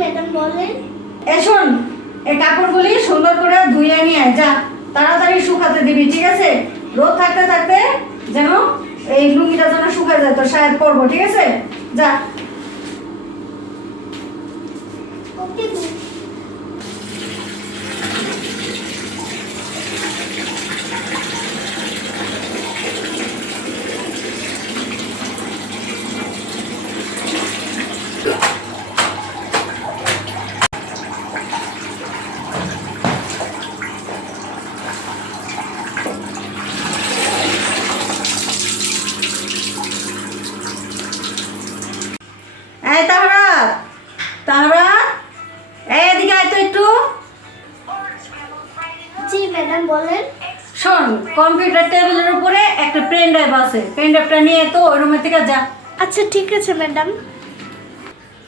Madam বলেন। শোন, এই কাপড়গুলি সুন্দর করে ধুয়ে নিয়ে আয়, যা তাড়াতাড়ি শুকাতে দিবি, ঠিক আছে? রোদ থাকতে থাকতে যেন এই লুঙ্গিটা যেন শুকায় যায়, তোর শায়দ পরবো, ঠিক আছে? যা। ওকে। এই তাহরা, তাহরা, এই এদিকে আয় তো একটু। জি ম্যাডাম বলেন। শোন, কম্পিউটার টেবিলের উপরে একটা পেন ড্রাইভ আছে, পেন ড্রাইভটা নিয়ে তো ওই রুমের থেকে যা। আচ্ছা ঠিক আছে ম্যাডাম।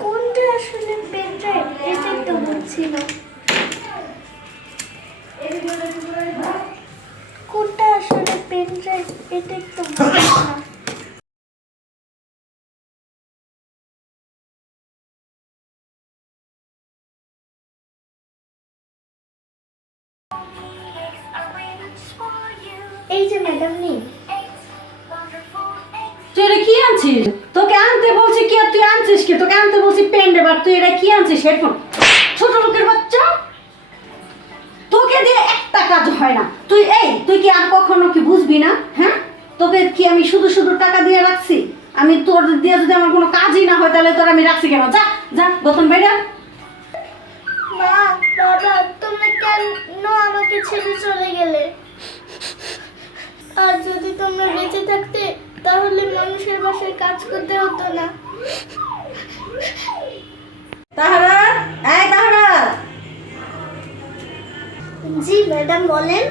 কোনটা আসলে পেন ড্রাইভ এটাই তো বুঝছি না। কোনটা আসলে পেন ড্রাইভ এটাই তো বুঝছি না। এই যে ম্যাডাম নেই। তুই এটা কি আনছিস? তোকে আনতে বলছি কি আর তুই আনছিস কি? তোকে আনতে বলছি পেন ড্রাইভ আর তুই এটা কি আনছিস? হেডফোন? ছোট লোকের বাচ্চা, তোকে দিয়ে একটা কাজ হয় না। তুই কি আর কখনো কি বুঝবি না? হ্যাঁ, তোকে কি আমি শুধু শুধু টাকা দিয়ে রাখছি? আমি তোর দিয়ে যদি আমার কোনো কাজই না হয় তাহলে তোর আমি রাখছি কেন? যা যা, গতন বাইরা। মা, বাবা, তোমরা কেন আমাকে ছেড়ে চলে গেলে? আর যদি তোমরা বেঁচে থাকতে তাহলে মানুষের বাসায় কাজ করতে হতো না। তাহরা, এই তাহরা। জি ম্যাডাম বলেন।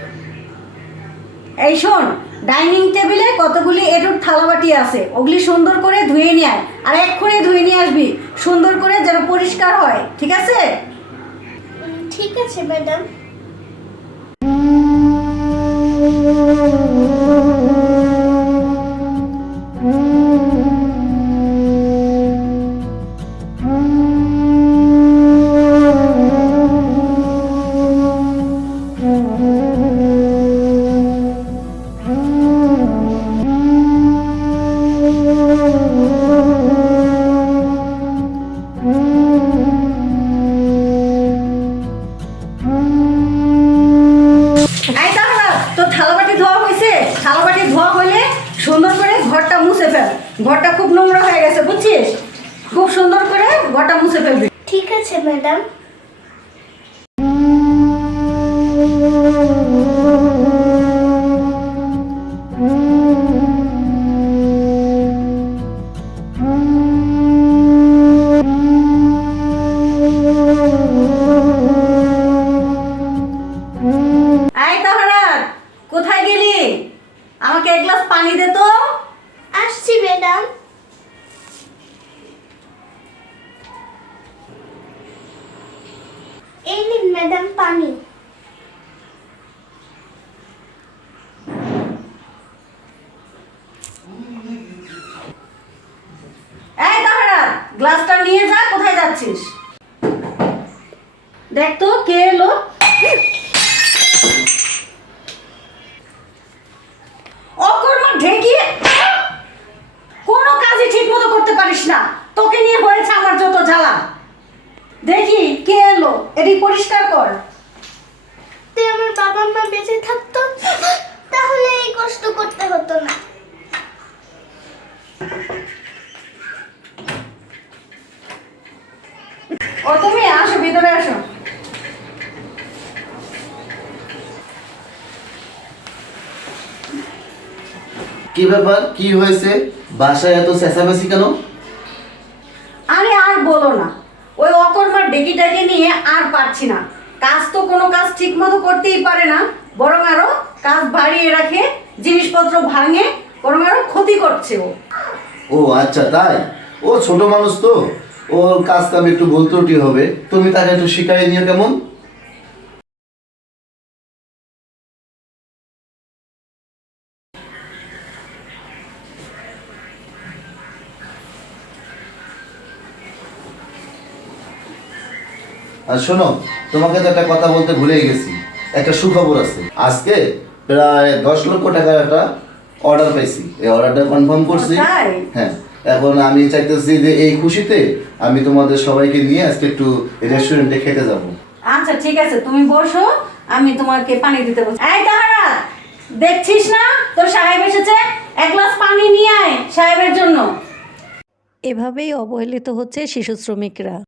এই শোন, ডাইনিং টেবিলে কতগুলি এঁটুর থালাবাটি আছে, ওগুলি সুন্দর করে ধুয়ে নিয়ে আয়, আর এক্ষুনি ধুয়ে নিয়ে আসবি, সুন্দর করে যেন পরিষ্কার হয়, ঠিক আছে? ঠিক আছে ম্যাডাম। এই তাহরা, তোর থালাবাটি ধোয়া হয়েছে? থালাবাটি ধোয়া হলে সুন্দর করে ঘরটা মুছে ফেল, ঘরটা খুব নোংরা হয়ে গেছে, বুঝছিস? খুব সুন্দর করে ঘরটা মুছে ফেলবি। ঠিক আছে ম্যাডাম। এই তাহরা, কোথায় গেলি? আমাকে এক গ্লাস পানি দে তো। আসছি ম্যাডাম। এই নিন ম্যাডাম পানি। এই তাহরা, গ্লাসটা নিয়ে যা, কোথায় যাচ্ছিস? দেখ তো কে এলো। অকর্মা ঢেকি, কোনো কাজই ঠিক মতো করতে পারিস না, তোকে নিয়ে হয়েছে আমার যত জ্বালা। দেখি কে এলো, এটি পরিষ্কার কর। যদি আমার বাবা মা বেঁচে থাকতো তাহলে এই কষ্ট করতে হতো না। ও তুমি আসো, ভিতরে আসো। কি ব্যাপার, কি হয়েছে? বাসায় এত চেঁচামেচি কেন? আরে আর বলো না, ওই অকর্মার ডেকিটাকে নিয়ে আর পারছি না। কাজ তো কোনো কাজ ঠিক মতো করতেই পারে না, বরং আরো কাজ বাড়িয়ে রাখে, জিনিসপত্র ভাঙে, বরং আরো ক্ষতি করছে ও। ও আচ্ছা, তাই? ও ছোট মানুষ তো, ওর কাজ কাম একটু ভুল ত্রুটি হবে, তুমি তাকে একটু শিখাই নিও কেমন? আর শোনো, তোমাকে তো একটা কথা বলতে ভুলেই গেছি, একটা সুখবর আছে। আজকে প্রায় 10 লক্ষ টাকার একটা অর্ডার পাইছি, এই অর্ডারটা কনফার্ম করছি। তাই? হ্যাঁ, এখন আমি চাইতেছি যে এই খুশিতে আমি তোমাদের সবাইকে নিয়ে আজকে একটু রেস্টুরেন্টে খেতে যাব। আচ্ছা ঠিক আছে, তুমি বসো, আমি তোমাকে পানি দিতে বলছি। এই তাহারা, দেখছিস না তোর সাহেব এসেছে, এক গ্লাস পানি নিয়ে আয় সাহেবের জন্য। এভাবেই অবহেলিত হচ্ছে শিশু শ্রমিকরা।